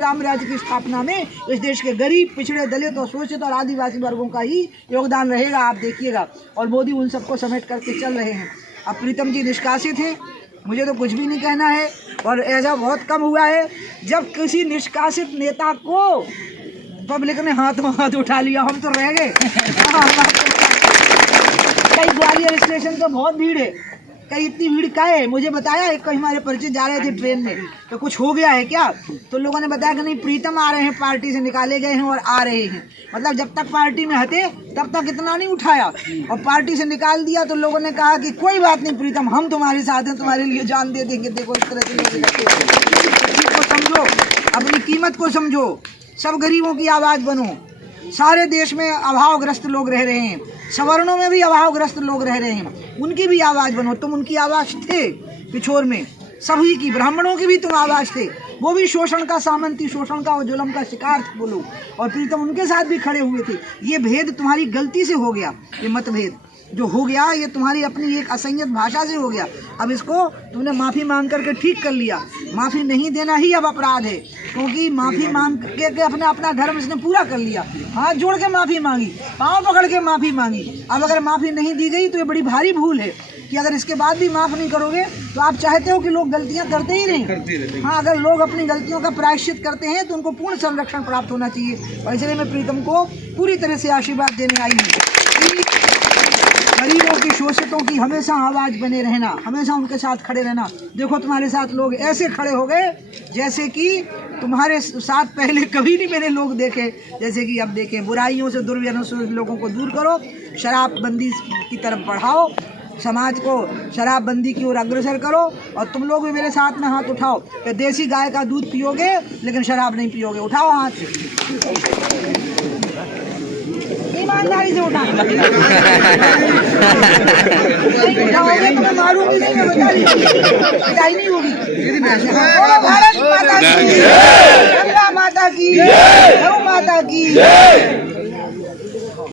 राम राज्य की स्थापना में इस देश के गरीब, पिछड़े, दलित और शोषित और आदिवासी वर्गों का ही योगदान रहेगा, आप देखिएगा। और मोदी उन सबको समेट करके चल रहे हैं। अब प्रीतम जी निष्कासित हैं, मुझे तो कुछ भी नहीं कहना है। और ऐसा बहुत कम हुआ है जब किसी निष्कासित नेता को पब्लिक ने हाथ में हाथ उठा लिया, हम तो रह गए। कई ग्वालियर स्टेशन तो बहुत भीड़ है, कई इतनी भीड़ का है। मुझे बताया एक कहीं हमारे परिचित जा रहे थे ट्रेन में, तो कुछ हो गया है क्या, तो लोगों ने बताया कि नहीं, प्रीतम आ रहे हैं, पार्टी से निकाले गए हैं और आ रहे हैं। मतलब जब तक पार्टी में हटे तब तक इतना नहीं उठाया, और पार्टी से निकाल दिया तो लोगों ने कहा कि कोई बात नहीं प्रीतम, हम तुम्हारे साथ हैं, तुम्हारे लिए जान दे देंगे। देखो इस तरह से लोग को समझो, अपनी कीमत को समझो, सब गरीबों की आवाज़ बनो। सारे देश में अभावग्रस्त लोग रह रहे हैं, सवर्णों में भी अभावग्रस्त लोग रह रहे हैं, उनकी भी आवाज़ बनो। तुम उनकी आवाज़ थे पिछोर में, सभी की, ब्राह्मणों की भी तुम आवाज़ थे, वो भी शोषण का सामंती, शोषण का और जुल्म का शिकार थे बोलो, और प्रीतम उनके साथ भी खड़े हुए थे। ये भेद तुम्हारी गलती से हो गया, ये मतभेद जो हो गया ये तुम्हारी अपनी एक असंयत भाषा से हो गया। अब इसको तुमने माफ़ी मांग करके ठीक कर लिया। माफ़ी नहीं देना ही अब अपराध है, क्योंकि माफ़ी मांग के अपने अपना धर्म इसने पूरा कर लिया। हाथ जोड़ के माफ़ी मांगी, पाँव पकड़ के माफ़ी मांगी। अब अगर माफ़ी नहीं दी गई तो ये बड़ी भारी भूल है कि अगर इसके बाद भी माफ़ नहीं करोगे तो आप चाहते हो कि लोग गलतियां करते ही रहें। हाँ, अगर लोग अपनी गलतियों का प्रायश्चित करते हैं तो उनको पूर्ण संरक्षण प्राप्त होना चाहिए। और इसलिए मैं प्रीतम को पूरी तरह से आशीर्वाद देने आई हूँ। गरीबों की, शोषितों की हमेशा आवाज़ बने रहना, हमेशा उनके साथ खड़े रहना। देखो तुम्हारे साथ लोग ऐसे खड़े हो गए जैसे कि तुम्हारे साथ पहले कभी नहीं मैंने लोग देखे, जैसे कि अब देखें। बुराइयों से, दुर्व्यसनों से लोगों को दूर करो, शराबबंदी की तरफ बढ़ाओ, समाज को शराबबंदी की ओर अग्रसर करो। और तुम लोग भी मेरे साथ में हाथ उठाओ कि देसी गाय का दूध पियोगे लेकिन शराब नहीं पियोगे। उठाओ हाथ, ईमानदारी से उठाओ। नहीं उठाओगे तो मैं मारूंगी नहीं, मैं बता रही हूँ, पिटाई नहीं होगी। भारत माता की, गंगा माता की, गौ माता की।